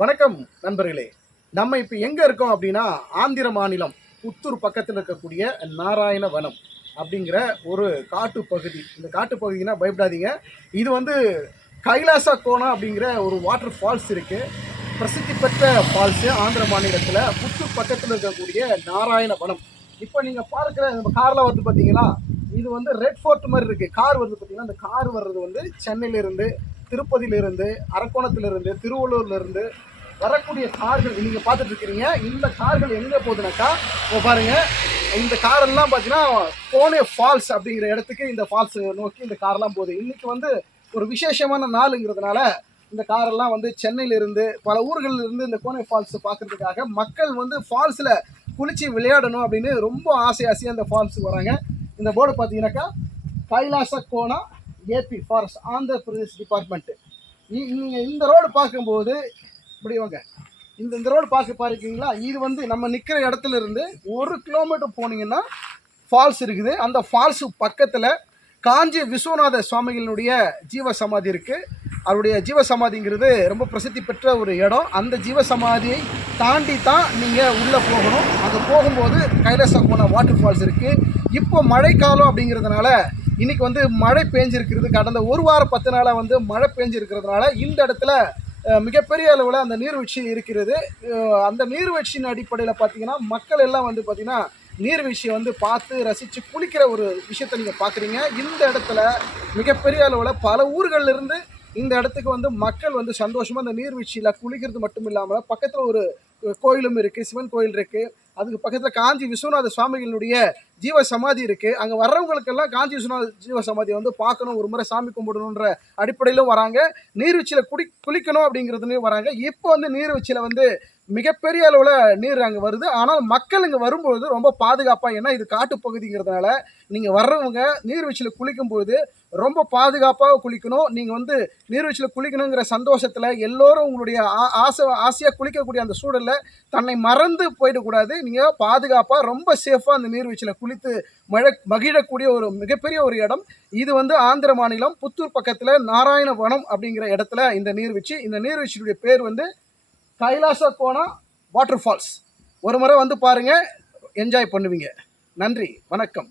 வணக்கம் நண்பர்களே. நம்ம இப்போ எங்கே இருக்கோம் அப்படின்னா, ஆந்திர மாநிலம் புத்தூர் பக்கத்தில் இருக்கக்கூடிய நாராயணவனம் அப்படிங்கிற ஒரு காட்டு பகுதி. இந்த காட்டு பகுதினா பயப்படாதீங்க. இது வந்து கைலாசா கோணம் அப்படிங்கிற ஒரு வாட்டர் ஃபால்ஸ் இருக்குது. பிரசித்தி பெற்ற ஃபால்ஸு ஆந்திர மாநிலத்தில் புத்தூர் பக்கத்தில் இருக்கக்கூடிய நாராயணவனம். இப்போ நீங்கள் பார்க்குற நம்ம காரில் வந்து பார்த்தீங்கன்னா, இது வந்து ரெட் ஃபோர்ட் மாதிரி இருக்குது. கார் வந்து பார்த்தீங்கன்னா, அந்த கார் வர்றது வந்து சென்னையிலிருந்து, திருப்பதியிலிருந்து, அரக்கோணத்திலிருந்து, திருவள்ளூர்லேருந்து வரக்கூடிய கார்கள் நீங்கள் பார்த்துட்டு இருக்கிறீங்க. இந்த கார்கள் எங்கே போகுதுனாக்கா, இப்போ பாருங்கள், இந்த காரெல்லாம் பார்த்தீங்கன்னா கோனே ஃபால்ஸ் அப்படிங்கிற இடத்துக்கு இந்த ஃபால்ஸ் நோக்கி இந்த காரெல்லாம் போகுது. இன்றைக்கி வந்து ஒரு விசேஷமான நாளுங்கிறதுனால இந்த காரெல்லாம் வந்து சென்னையிலிருந்து பல ஊர்களிலிருந்து இந்த கோனே ஃபால்ஸ் பார்க்குறதுக்காக மக்கள் வந்து ஃபால்ஸில் குளித்து விளையாடணும் அப்படின்னு ரொம்ப ஆசையாக அந்த ஃபால்ஸுக்கு வராங்க. இந்த போர்டு பார்த்தீங்கன்னாக்கா Kailasa Kona AP forest Andhra Pradesh department. நீங்கள் இந்த ரோடு பார்க்கும்போது இப்படி வாங்க, இந்த ரோடு பார்க்குறீங்களா, இது வந்து நம்ம நிற்கிற இடத்துல இருந்து 1 கிலோமீட்டர் போனீங்கன்னா ஃபால்ஸ் இருக்குது. அந்த ஃபால்ஸு பக்கத்தில் காஞ்சி விஸ்வநாத சுவாமிகளுடைய ஜீவ சமாதி இருக்குது. அவருடைய ஜீவ சமாதிங்கிறது ரொம்ப பிரசித்தி பெற்ற ஒரு இடம். அந்த ஜீவ சமாதியை தாண்டி தான் நீங்கள் உள்ளே போகணும். அங்கே போகும்போது கைலாசா கோணா வாட்டர் ஃபால்ஸ் இருக்குது. இப்போ மழைக்காலம் அப்படிங்கிறதுனால இன்றைக்கி வந்து மழை பெஞ்சிருக்கிறது. கடந்த 1 வாரம் 10 நாளாக வந்து மழை பெஞ்சிருக்கிறதுனால இந்த இடத்துல மிகப்பெரிய அளவில் அந்த நீர்வீழ்ச்சி இருக்கிறது. அந்த நீர்வீழ்ச்சியின் அடிப்படையில் பார்த்திங்கன்னா மக்கள் எல்லாம் வந்து பார்த்திங்கன்னா நீர்வீழ்ச்சியை வந்து பார்த்து ரசித்து குளிக்கிற ஒரு விஷயத்தை நீங்கள் பார்க்குறீங்க. இந்த இடத்துல மிகப்பெரிய அளவில் பல ஊர்களிலிருந்து இந்த இடத்துக்கு வந்து மக்கள் வந்து சந்தோஷமாக இந்த நீர்வீழ்ச்சியில் குளிக்கிறது மட்டும் இல்லாமல் பக்கத்தில் ஒரு கோயிலும் இருக்குது, சிவன் கோயில் இருக்குது. அதுக்கு பக்கத்தில் காஞ்சி விஸ்வநாத சுவாமிகளுடைய ஜீவ சமாதி இருக்குது. அங்கே வர்றவங்களுக்கெல்லாம் காஞ்சி விஸ்வநாத ஜீவ சமாதியை வந்து பார்க்கணும், ஒரு முறை சாமி கும்பிடணுன்ற அடிப்படையிலும் வராங்க. நீர்வீழ்ச்சியில் குளிக்கணும் அப்படிங்கிறதுலையும் வராங்க. இப்போ வந்து நீர்வீழ்ச்சியில் வந்து மிகப்பெரிய அளவில் நீர் அங்கே வருது. ஆனால் மக்கள் இங்கே வரும்பொழுது ரொம்ப பாதுகாப்பாக, ஏன்னா இது காட்டுப்பகுதிங்கிறதுனால நீங்கள் வர்றவங்க நீர்வீழ்ச்சியில் குளிக்கும்போது ரொம்ப பாதுகாப்பாக குளிக்கணும். நீங்கள் வந்து நீர்வீழ்ச்சியில் குளிக்கணுங்கிற சந்தோஷத்தில் எல்லோரும் உங்களுடைய ஆசையாக குளிக்கக்கூடிய அந்த சூழலில் தன்னை மறந்து போயிடக்கூடாது. நீங்கள் பாதுகாப்பாக ரொம்ப சேஃபாக அந்த நீர்வீழ்ச்சியில் குளித்து மகிழக்கூடிய ஒரு மிகப்பெரிய ஒரு இடம் இது. வந்து ஆந்திர மாநிலம் புத்தூர் பக்கத்தில் நாராயணவனம் அப்படிங்கிற இடத்துல இந்த நீர்வீழ்ச்சி. இந்த நீர்வீழ்ச்சியுடைய பேர் வந்து கைலாசா கோணா வாட்டர் ஃபால்ஸ். ஒரு முறை வந்து பாருங்கள், என்ஜாய் பண்ணுவீங்க. நன்றி, வணக்கம்.